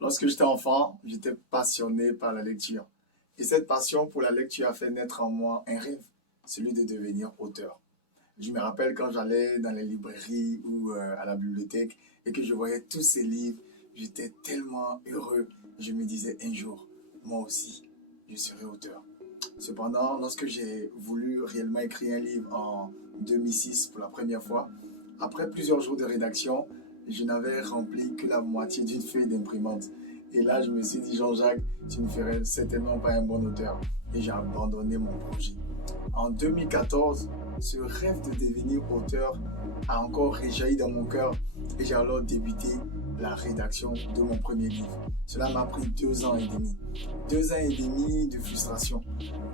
Lorsque j'étais enfant, j'étais passionné par la lecture. Et cette passion pour la lecture a fait naître en moi un rêve, celui de devenir auteur. Je me rappelle quand j'allais dans les librairies ou à la bibliothèque et que je voyais tous ces livres, j'étais tellement heureux. Je me disais un jour, moi aussi, je serai auteur. Cependant, lorsque j'ai voulu réellement écrire un livre en 2006 pour la première fois, après plusieurs jours de rédaction, je n'avais rempli que la moitié d'une feuille d'imprimante. Et là, je me suis dit, Jean-Jacques, tu ne ferais certainement pas un bon auteur. Et j'ai abandonné mon projet. En 2014, ce rêve de devenir auteur a encore réjailli dans mon cœur et j'ai alors débuté la rédaction de mon premier livre. Cela m'a pris 2 ans et demi. 2 ans et demi de frustration.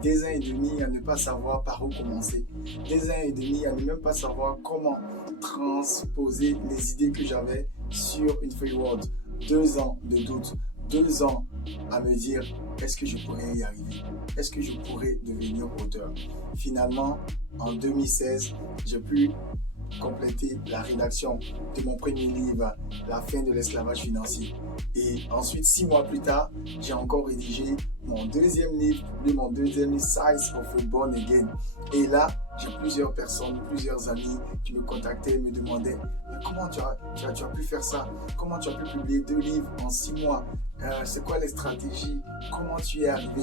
2 ans et demi à ne pas savoir par où commencer. 2 ans et demi à ne même pas savoir comment transposer les idées que j'avais sur une feuille Word. 2 ans de doute. 2 ans à me dire, est-ce que je pourrais y arriver? Est-ce que je pourrais devenir auteur? Finalement, en 2016, j'ai pu compléter la rédaction de mon premier livre, La fin de l'esclavage financier. Et ensuite, 6 mois plus tard, j'ai encore rédigé mon deuxième livre, publié mon deuxième livre, Size of a Born Again. Et là, j'ai plusieurs personnes, plusieurs amis qui me contactaient et me demandaient mais comment tu as pu faire ça? Comment tu as pu publier 2 livres en 6 mois? C'est quoi les stratégies? Comment tu y es arrivé?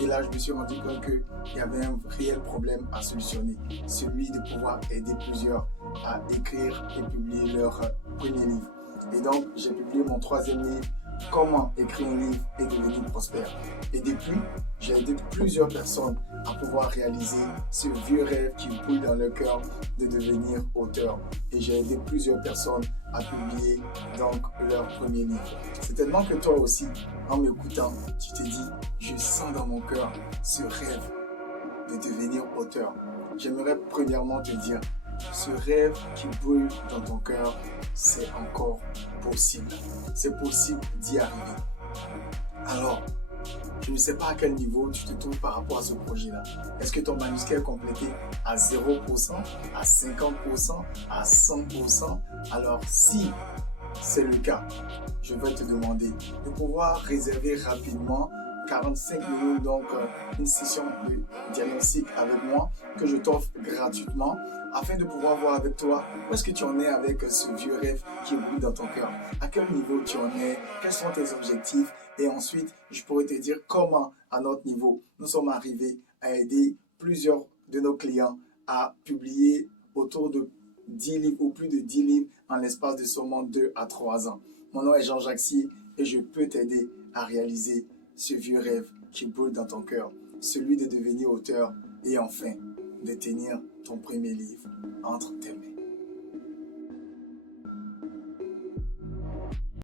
Et là, je me suis rendu compte qu'il y avait un réel problème à solutionner, celui de pouvoir aider plusieurs à écrire et publier leur premier livre. Et donc, j'ai publié mon troisième livre, Comment écrire un livre et devenir prospère. Et depuis, j'ai aidé plusieurs personnes à pouvoir réaliser ce vieux rêve qui brûle dans leur cœur de devenir auteur. Et j'ai aidé plusieurs personnes à publier donc leur premier livre. Certainement que toi aussi, en m'écoutant, tu te dis, je sens dans mon cœur ce rêve de devenir auteur. J'aimerais premièrement te dire, ce rêve qui brûle dans ton cœur, c'est encore possible. C'est possible d'y arriver. Alors, je ne sais pas à quel niveau tu te trouves par rapport à ce projet-là. Est-ce que ton manuscrit est complété à 0%, à 50%, à 100%? Alors, si c'est le cas, je vais te demander de pouvoir réserver rapidement 45 minutes, donc une session de diagnostic avec moi que je t'offre gratuitement afin de pouvoir voir avec toi où est-ce que tu en es avec ce vieux rêve qui brûle dans ton cœur. À quel niveau tu en es, quels sont tes objectifs et ensuite je pourrais te dire comment à notre niveau nous sommes arrivés à aider plusieurs de nos clients à publier autour de 10 livres ou plus de 10 livres en l'espace de seulement 2 à 3 ans. Mon nom est Jean-Jacques Sy et je peux t'aider à réaliser ce vieux rêve qui brûle dans ton cœur, celui de devenir auteur et enfin de tenir ton premier livre entre tes mains.